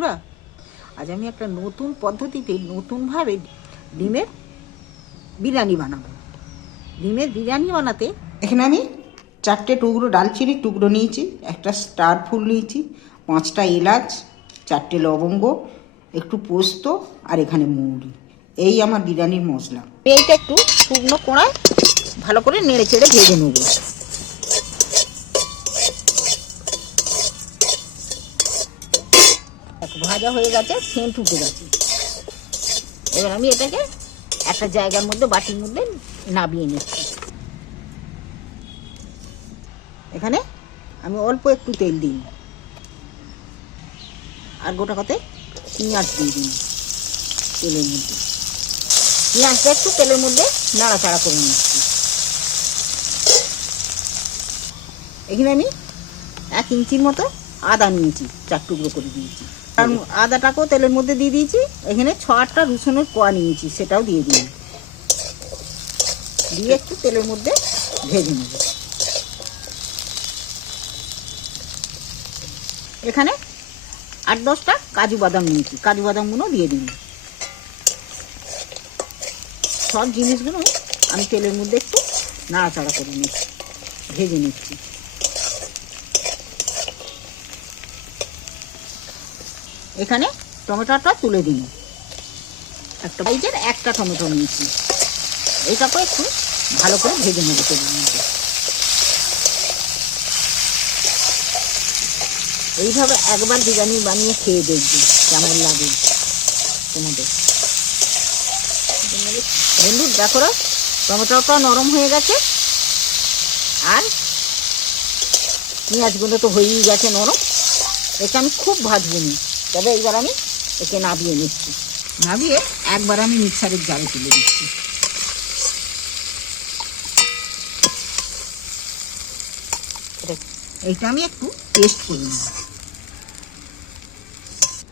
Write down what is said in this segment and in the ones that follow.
বন্ধুরা, আজ আমি একটা নতুন পদ্ধতিতে নতুনভাবে ডিমের বিরিয়ানি বানাবো। ডিমের বিরিয়ানি বানাতে এখানে আমি চারটে টুকরো ডালচিনির টুকরো নিয়েছি, একটা স্টার ফুল নিয়েছি, পাঁচটা এলাচ, চারটে লবঙ্গ, একটু পোস্ত আর এখানে মৌরি এই আমার বিরিয়ানির মশলা। এইটা একটু শুকনো কোড়ায় ভালো করে নেড়ে চেড়ে ভেজে নেব। ভাজা হয়ে গেছে সেন্ট উঠে গেছে। এবার আমি এটাকে একটা জায়গার মধ্যে, বাটির মধ্যে নাবিয়ে নিচ্ছি। এখানে আমি অল্প একটু তেল দিই আর গোটা কতে পেঁয়াজ দিয়ে দিই তেলের মধ্যে। পেঁয়াজটা একটু তেলের মধ্যে নাড়াচাড়া করে নিচ্ছি। এখানে আমি এক ইঞ্চির মতো আদা নিয়েছি, চার টুকরো করে দিয়েছি আদাটাকেও তেলের মধ্যে দিয়ে দিয়েছি। এখানে ছ আটটা রসুনের কোয়া নিয়েছি, সেটাও দিয়ে দিই দিয়ে একটু তেলের মধ্যে ভেজে নেব। এখানে আট দশটা কাজু বাদাম নিয়েছি। কাজু বাদামগুলো দিয়ে দিন সব জিনিসগুলো আমি তেলের মধ্যে একটু নাড়াচাড়া করে নিচ্ছি, ভেজে নিচ্ছি। এখানে টমেটোটা তুলে দিন একটা সাইজের একটা টমেটো নিয়েছি। এটাকে একটু ভালো করে ভেজে নেব তেলের মধ্যে। এইভাবে একবার বিরিয়ানি বানিয়ে খেয়ে দেখবি, কেমন লাগে তোমাদের। বন্ধু, দেখো, টমেটোটা নরম হয়ে গেছে। আর পেঁয়াজগুলো তো হয়েই গেছে নরম। এটা আমি খুব ভাজবো নি। তবে এইবার আমি একে নাবিয়ে নিচ্ছি। নাবিয়ে একবার আমি মিক্সারের জালে তুলে দিচ্ছি। এটা- আমি একটু টেস্ট করে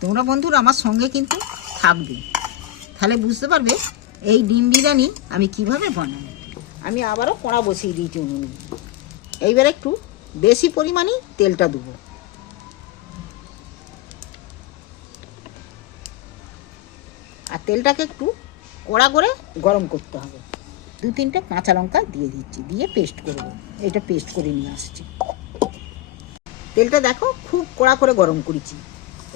তোমরা বন্ধুরা আমার সঙ্গে কিন্তু থাকবে। তাহলে বুঝতে পারবে এই ডিম বিরিয়ানি আমি কীভাবে বানাই। আমি আবারও কড়া বসিয়ে দিয়েছি উনুনে। এইবার একটু বেশি পরিমাণে তেলটা দেবো। আর তেলটাকে একটু কড়া করে গরম করতে হবে। দু তিনটে কাঁচা লঙ্কা দিয়ে দিচ্ছি, দিয়ে পেস্ট করব এটা পেস্ট করে নিয়ে আসছি। তেলটা দেখো খুব কড়া করে গরম করেছি।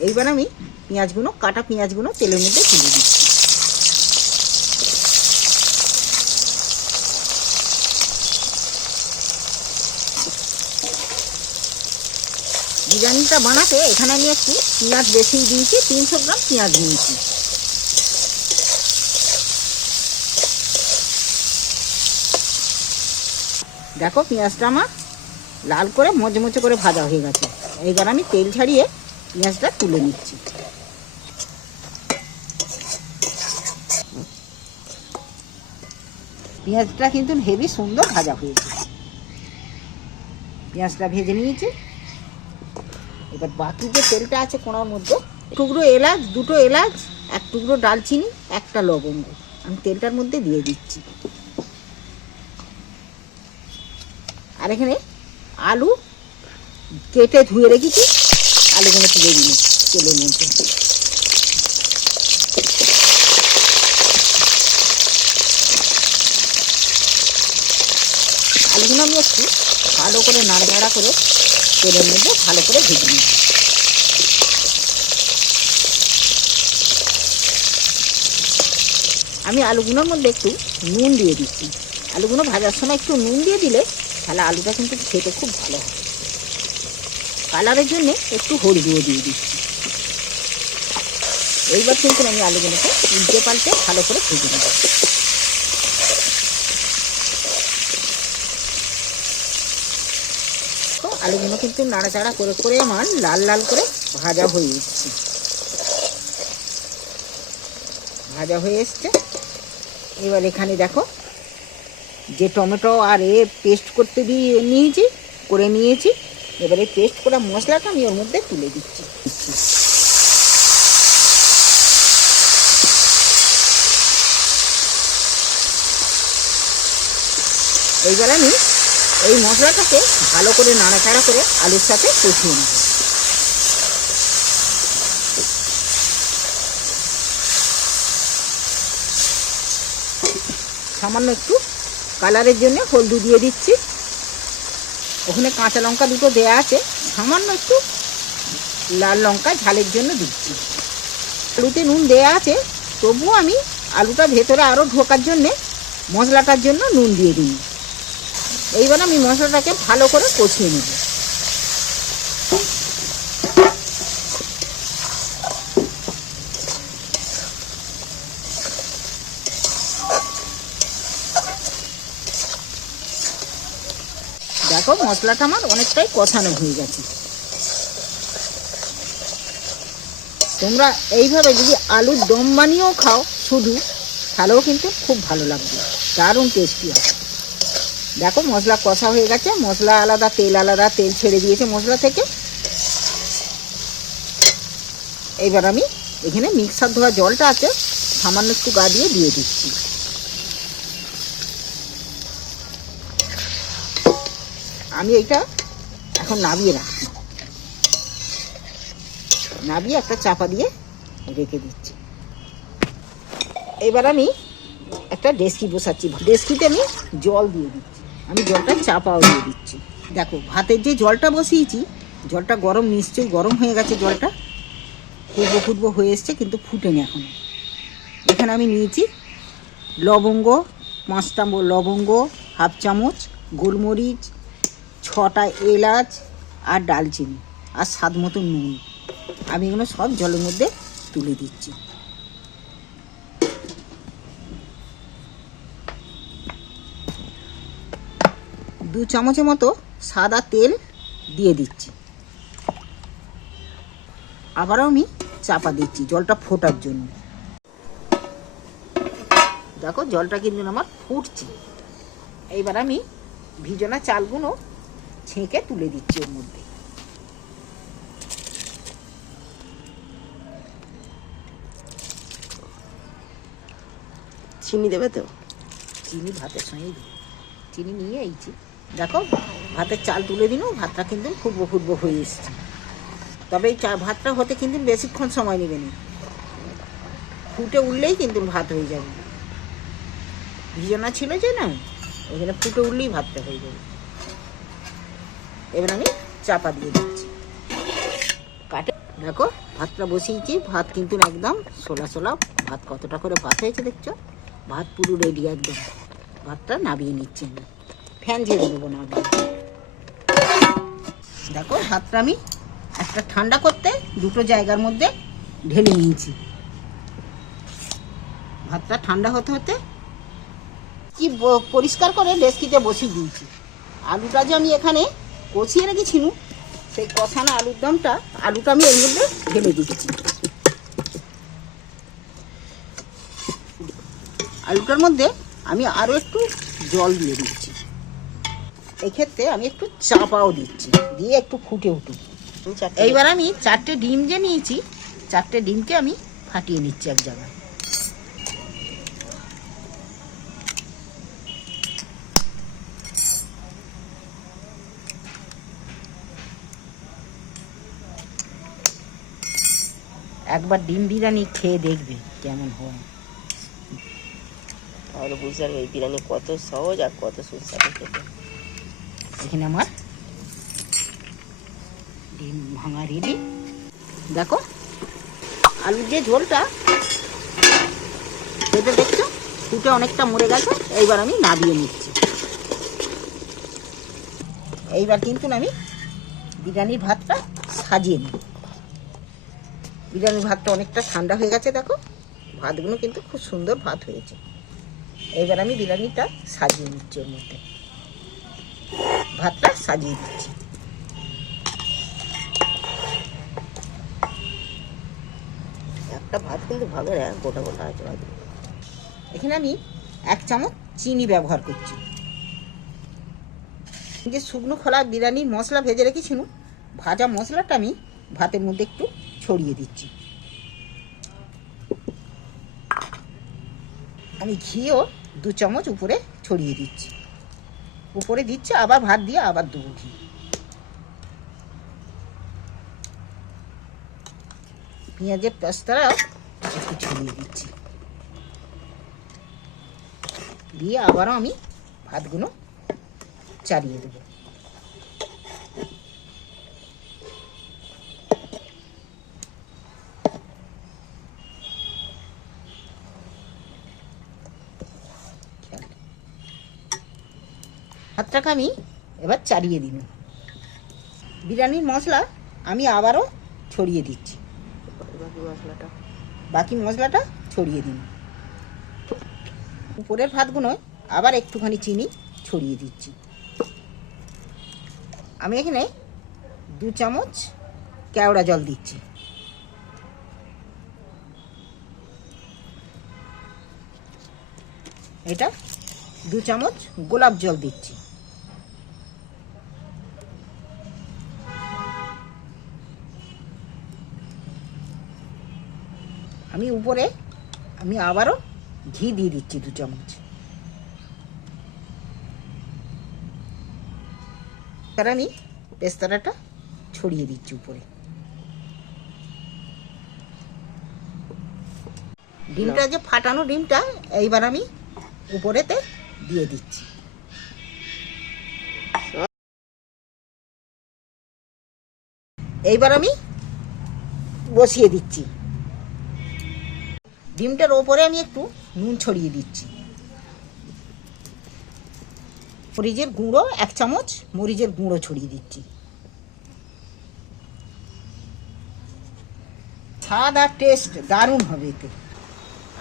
এইবার আমি পেঁয়াজগুলো, কাটা পেঁয়াজগুলো তেলের মধ্যে তুলে দিচ্ছি। বিরিয়ানিটা বানাতে এখানে আমি একটু পেঁয়াজ বেশি দিয়েছি, তিনশো গ্রাম পেঁয়াজ নিয়েছি। দেখো পেঁয়াজটা আমার লাল করে মচমচে করে ভাজা হয়ে গেছে। এইবার আমি তেল ছাড়িয়ে পেঁয়াজটা তুলে নিচ্ছি। পেঁয়াজটা কিন্তু হেভি সুন্দর ভাজা হয়েছে। পেঁয়াজটা ভেজে নিয়েছি। এবার বাকি যে তেলটা আছে কোনার মধ্যে টুকরো এলাচ, দুটো এলাচ, এক টুকরো ডালচিনি, একটা লবঙ্গ। আমি তেলটার মধ্যে দিয়ে দিচ্ছি। আর এখানে আলু কেটে ধুয়ে রেখেছি। আলুগুলো তুলে দিন তেলের মধ্যে আলুগুলো আমি একটু ভালো করে নাড়াচাড়া করে তেলের মধ্যে ভালো করে ভেজে নিই আমি আলুগুলোর মধ্যে একটু নুন দিয়ে দিচ্ছি। আলুগুলো ভাজার সময় একটু নুন দিয়ে দিলে তাহলে আলুটা কিন্তু খেতে খুব ভালো হয়। কালারের জন্য একটু হলদিও দিয়ে দিচ্ছি। এইবার কিন্তু আমি আলুগুলোকে উল্টে পাল্টে ভালো করে ভেজে নেব। তো আলুগুলো কিন্তু নাড়াচাড়া করে করে আমার লাল লাল করে ভাজা হয়ে এসছে। ভাজা হয়ে এসছে। এবার এখানে দেখো যে টমেটো আর এ পেস্ট করতে দিয়ে নিয়েছি, করে নিয়েছি, এবারে পেস্ট করা মশলাটা আমি ওর মধ্যে তুলে দিচ্ছি। এইবার আমি এই মশলাটাকে ভালো করে নাড়াচাড়া করে আলুর সাথে কষিয়ে নেব। সামান্য একটু কালারের জন্য হলদু দিয়ে দিচ্ছি। ওখানে কাঁচা লঙ্কা দুটো দেয়া আছে, সামান্য একটু লাল লঙ্কা ঝালের জন্য দিচ্ছি। আলুতে নুন দেয়া আছে, তবুও আমি আলুটা ভেতরে আরও ঢোকার জন্যে মশলাটার জন্য নুন দিয়ে দিই। এইবার আমি মশলাটাকে ভালো করে কষিয়ে নেব দেখো মশলাটা আমার অনেকটাই কষানো হয়ে গেছে। তোমরা এইভাবে যদি আলুর দম বানিয়েও খাও শুধু, তাহলেও কিন্তু খুব ভালো লাগবে। দারুণ টেস্টি আছে দেখো মশলা কষা হয়ে গেছে, মশলা আলাদা, তেল আলাদা, তেল ছেড়ে দিয়েছে মশলা থেকে। এইবার আমি এখানে মিক্সার ধোয়া জলটা আছে, সামান্য একটু গা দিয়ে দিয়ে দিচ্ছি। আমি এইটা এখন নাবিয়ে রাখছি নাবিয়ে একটা চাপা দিয়ে রেখে দিচ্ছি। এবার আমি একটা ডেস্কি বসাচ্ছি। ডেস্কিতে আমি জল দিয়ে দিচ্ছি। আমি জলটা চাপাও দিয়ে দিচ্ছি। দেখো, ভাতের যে জলটা বসিয়েছি, জলটা গরম নিশ্চয়ই গরম হয়ে গেছে জলটা। ফুটবো ফুটবো হয়ে এসছে, কিন্তু ফুটেনি এখনও। এখানে আমি নিয়েছি লবঙ্গ, পাঁচটা লবঙ্গ, হাফ চামচ, গোলমরিচ ছটা এলাচ আর ডালচিনি আর স্বাদ মতো নুন। আমি এগুলো সব জলের মধ্যে তুলে দিচ্ছি। দু চামচের মতো সাদা তেল দিয়ে দিচ্ছি। আবারও আমি চাপা দিচ্ছি জলটা ফোটার জন্য। দেখো জলটা কিন্তু আমার ফুটছে। এইবার আমি ভিজনা চালগুলো ছেঁকে তুলে দিচ্ছি ওর মধ্যে। চিনি দেবে তো? চিনি ভাতের সঙ্গে চিনি নিয়ে এইছি দেখো ভাতের চাল তুলে দিনও ভাতটা কিন্তু ফুটবো ফুটবো হয়ে এসছে। তবে এই চা ভাতটা হতে কিন্তু বেশিক্ষণ সময় নেবে না। ফুটে উঠলেই কিন্তু ভাত হয়ে যাবে। ভিজানা ছিল যে না ওখানে ফুটে উঠলেই ভাতটা হয়ে যাবে। এবার আমি চাপা দিয়ে দিচ্ছি। কাটে। দেখো ভাতটা বসিয়েছি। ভাত কিন্তু একদম সোলা সোলা ভাত কতটা করে ভাত হয়েছে দেখছ? ভাত পুরো রেডি একদম। ভাতটা নাবিয়ে নিচ্ছি আমি। ফ্যান ঝেড়ে দেবো না দেখো ভাতটা আমি একটা ঠান্ডা করতে দুটো জায়গার মধ্যে ঢেলে নিয়েছি। ভাতটা ঠান্ডা হতে হতে কি পরিষ্কার করে ডেস্কিতে বসিয়ে দিয়েছি। আলুটা যে আমি এখানে কষিয়ে রেখেছিলু সেই কষানো আলুর দমটা আলুটা আমি এর মধ্যে ঢেলে দিচ্ছি আলুটার মধ্যে আমি আরও একটু জল দিয়ে দিচ্ছি। এক্ষেত্রে আমি একটু চাপাও দিচ্ছি দিয়ে একটু ফুটে উঠুক। এইবার আমি চারটে ডিম যে নিয়েছি চারটে ডিমকে আমি ফাটিয়ে নিচ্ছি এক জায়গায়। একবার ডিম বিরিয়ানি খেয়ে দেখবে কেমন হয়। তাহলে বুঝতে পারবে এই বিরিয়ানি কত সহজ আর কত সুস্বাদু খেতে। এখানে আমার ডিম ভাঙা রেডি দেখো আলুর যে ঝোলটা খেতে দেখছ ফুটে অনেকটা মরে গেছে এইবার আমি নাবিয়ে নিচ্ছি। এইবার কিন্তু আমি বিরিয়ানির ভাতটা সাজিয়ে নিই বিরিয়ানির ভাতটা অনেকটা ঠান্ডা হয়ে গেছে, দেখো। ভাতগুলো কিন্তু খুব সুন্দর ভাত হয়েছে। এবার আমি বিরিয়ানিটা সাজিয়ে নিচ্ছি ওর মধ্যে। ভাতটা সাজিয়ে দিচ্ছি। একটা ভাত কিন্তু না, গোটা গোটা আছে ভাত। এখানে আমি এক চামচ চিনি ব্যবহার করছি। যে শুকনো খোলা বিরিয়ানির মশলা ভেজে রেখেছিলাম ভাজা মশলাটা আমি ভাতের মধ্যে একটু ছড়িয়ে দিচ্ছি। আমি ঘিও দু চামচ উপরে ছড়িয়ে দিচ্ছি। উপরে দিচ্ছি, আবার ভাত দিয়ে আবার দেবো ঘি। পেঁয়াজের পেস্তারাও একটু ছড়িয়ে দিচ্ছি। দিয়ে আবারও আমি ভাতগুলো চালিয়ে দেবো। ভাতটাকে আমি এবার চালিয়ে দিন। বিরিয়ানির মশলা আমি আবারও ছড়িয়ে দিচ্ছি। বাকি মশলাটা। বাকি মশলাটা ছড়িয়ে দিন। উপরের ভাতগুলো আবার একটুখানি চিনি ছড়িয়ে দিচ্ছি। আমি এখানে দু চামচ কেওড়া জল দিচ্ছি। এটা দু চামচ গোলাপ জল দিচ্ছি। আমি উপরে, আমি আবারও ঘি দিয়ে দিচ্ছি দু চামচ। কারণই পেস্তারাটা ছড়িয়ে দিচ্ছি উপরে। ডিমটা যে ফাটানো ডিমটা, এইবার আমি উপরেতে দিয়ে দিচ্ছি। এইবার আমি বসিয়ে দিচ্ছি। ডিমটার ওপরে আমি একটু নুন ছড়িয়ে দিচ্ছি। মরিচের গুঁড়ো, এক চামচ মরিচের গুঁড়ো ছড়িয়ে দিচ্ছি। স্বাদ আর টেস্ট দারুণ হবে এতে।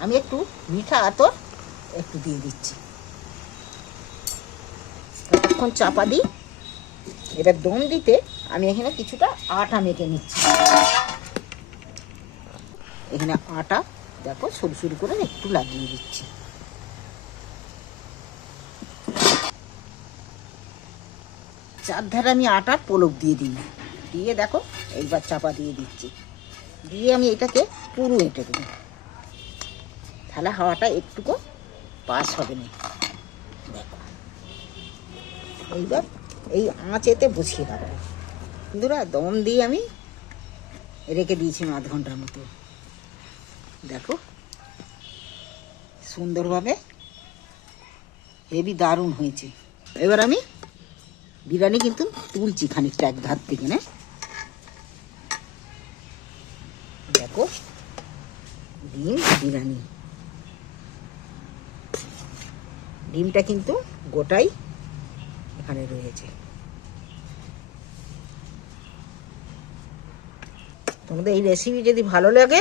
আমি একটু মিঠা আতর একটু দিয়ে দিচ্ছি। ততক্ষণ চাপা দিই। এবার দম দিতে আমি এখানে কিছুটা আটা মেখে নিচ্ছি। এখানে আটা দেখো সরু সরু করে একটু লাগিয়ে দিচ্ছি। চারধারে আমি আটার পলক দিয়ে দিই। দিয়ে দেখো, এইবার চাপা দিয়ে দিচ্ছি। দিয়ে আমি এটাকে পুরো এঁটে দেবো। তাহলে হাওয়াটা একটুকু পাস হবে না। দেখো। এইবার এই আঁচেতে বসিয়ে রাখব। বন্ধুরা, দম দিয়ে আমি রেখে দিয়েছি আধ ঘণ্টার মতো। দেখো, সুন্দরভাবে হেভি দারুণ হয়েছে। এবার আমি বিরিয়ানি কিন্তু তুলছি খানিকটা এক ধার থেকে, না। দেখো, ডিম, বিরিয়ানি। ডিমটা কিন্তু গোটাই এখানে রয়েছে। তোমাদের এই রেসিপি যদি ভালো লাগে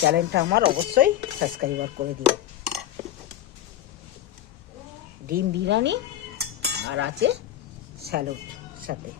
চ্যানেলটা আমার অবশ্যই সাবস্ক্রাইবার করে দিও। ডিম বিরিয়ানি আর আছে স্যালাড সাথে।